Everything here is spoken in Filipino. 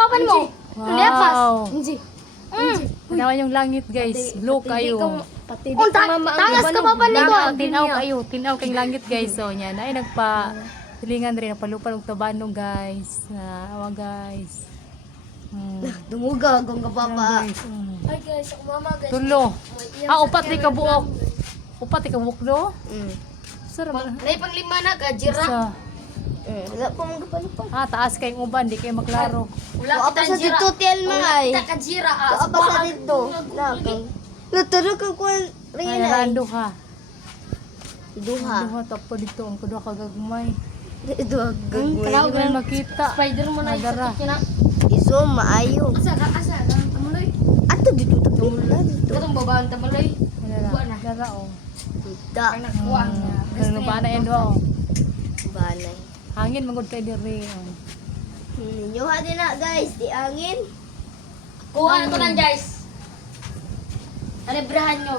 kapapan mo. Lepas. Wow. Unji. Tanawan yung langit guys. Blue kayo. Pati di Unta, ka mama ang tangas iba, no? kapapan ni ko. Tinaw kayo. Tinaw kayong langit guys. So yan. Ay nagpa hilingan rin. Napalupan og tabanong guys. Awa guys. Dumuga gong kapapa. Guys. Ay guys, ako mama guys. Tulo. Upat ni kabuok. Upat ni kabuok do. Sarap. Nay pang lima na gajira. Sa. Wala pa mong kapalipan. Taas kayong uban. Di kayo maklaro. Wala Wala pa sa dito tiel mga ay. Kita kajira. Wala pa sa dito. Nakang. Naturo ka kuan Ay, rin ay. narando ka. Duha. Duha tapo dito. Ang kadua kagagmay. Duha Hindi gagawin. ko makita. Spider mo na Nadara. isa kina. Iso maayo. Asa tamuloy. Ato dito tapila dito. Katong babaan tamuloy. Dara o. Dita. Ang nakuha niya. Ano ba na yan do? Balay. Hangin magod kay diri. Ninyo ha din na guys. Di angin. Kuha na to lang guys. Alibrahan nyo.